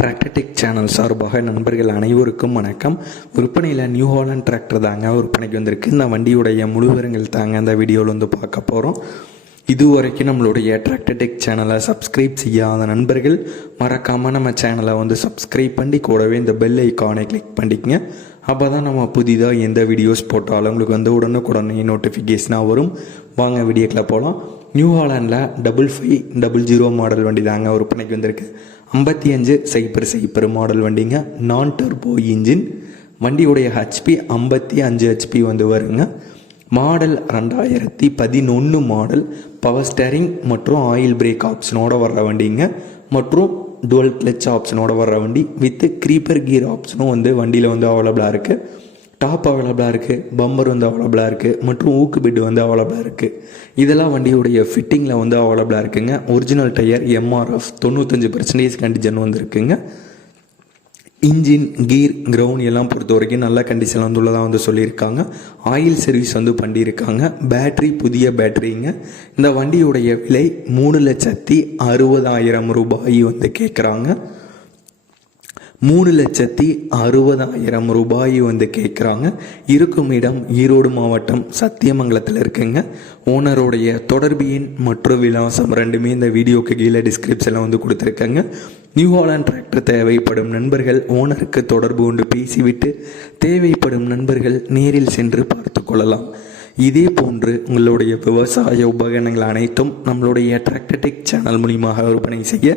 Tractor Tech channel சார்பாக நண்பர்கள் அனைவருக்கும் வணக்கம். விற்பனையில் நியூ ஹாலண்ட் டிராக்டர் தாங்க விற்பனைக்கு வந்திருக்கு. இந்த வண்டியுடைய முழுவரங்கள் தாங்க அந்த வீடியோவில் வந்து பார்க்க போகிறோம் இதுவரைக்கும் நம்மளுடைய டிராக்டர்டெக் சேனலை சப்ஸ்கிரைப் செய்யாத நண்பர்கள் மறக்காமல் நம்ம சேனலை வந்து சப்ஸ்கிரைப் பண்ணி கூடவே இந்த பெல் ஐக்கானை கிளிக் பண்ணிக்கங்க. அப்போ தான் நம்ம புதிதாக எந்த வீடியோஸ் போட்டாலும் உங்களுக்கு வந்து உடனுக்குடனே நோட்டிஃபிகேஷனாக வரும். வாங்க வீடியோக்கில் போகலாம் new ஹாலாண்டில் double five double zero model வண்டி தாங்க விற்பனைக்கு வந்திருக்கு. ஐம்பத்தி அஞ்சு சைப்பர் சைப்பர் மாடல் வண்டிங்க. நான் டர்போ இன்ஜின் வண்டியுடைய ஹெச்பி ஐம்பத்தி அஞ்சு ஹெச்பி வந்து வருங்க. மாடல் ரெண்டாயிரத்தி பதினொன்று மாடல். பவர் ஸ்டேரிங் மற்றும் ஆயில் பிரேக் ஆப்ஷனோட வர்ற வண்டிங்க. மற்றும் டுவெல் கிளச் ஆப்ஷனோட வர்ற வண்டி. வித் க்ரீப்பர் கீர் ஆப்ஷனும் வந்து வண்டியில் வந்து அவைலபிளாக இருக்குது டாப் அவைலபிளாக இருக்குது பம்பர் வந்து அவைலபிளாக இருக்குது மற்றும் ஊக்கு பிட் வந்து அவைலபிளாக இருக்குது இதெல்லாம் வண்டியுடைய ஃபிட்டிங்கில் வந்து அவைலபிளாக இருக்குங்க. ஒரிஜினல் டயர் எம்ஆர்எஃப் தொண்ணூத்தஞ்சு பர்சன்டேஜ் கண்டிஷன் வந்துருக்குங்க. இன்ஜின் கீர் கிரவுண்ட் எல்லாம் பொறுத்த வரைக்கும் நல்ல கண்டிஷனில் வந்துள்ளதாக வந்து சொல்லியிருக்காங்க. ஆயில் சர்வீஸ் வந்து பண்ணியிருக்காங்க. பேட்ரி புதிய பேட்டரிங்க இந்த வண்டியுடைய விலை மூணு லட்சத்தி அறுபதாயிரம் ரூபாய் வந்து கேட்குறாங்க. மூணு லட்சத்தி அறுபதாயிரம் ரூபாய் வந்து கேட்குறாங்க. இருக்கும் இடம் ஈரோடு மாவட்டம் சத்தியமங்கலத்தில் இருக்குங்க. ஓனருடைய தொடர்பு எண் மற்றும் விலாசம் ரெண்டுமே இந்த வீடியோக்கு கீழே டிஸ்கிரிப்ஷனில் வந்து கொடுத்துருக்கேங்க. நியூ ஹாலாண்ட் டிராக்டர் தேவைப்படும் நண்பர்கள் ஓனருக்கு தொடர்பு கொண்டு பேசிவிட்டு தேவைப்படும் நண்பர்கள் நேரில் சென்று பார்த்து கொள்ளலாம். இதே போன்று உங்களுடைய விவசாய உபகரணங்கள் அனைத்தும் நம்மளுடைய டிராக்டர்டெக் சேனல் மூலியமாக விற்பனை செய்ய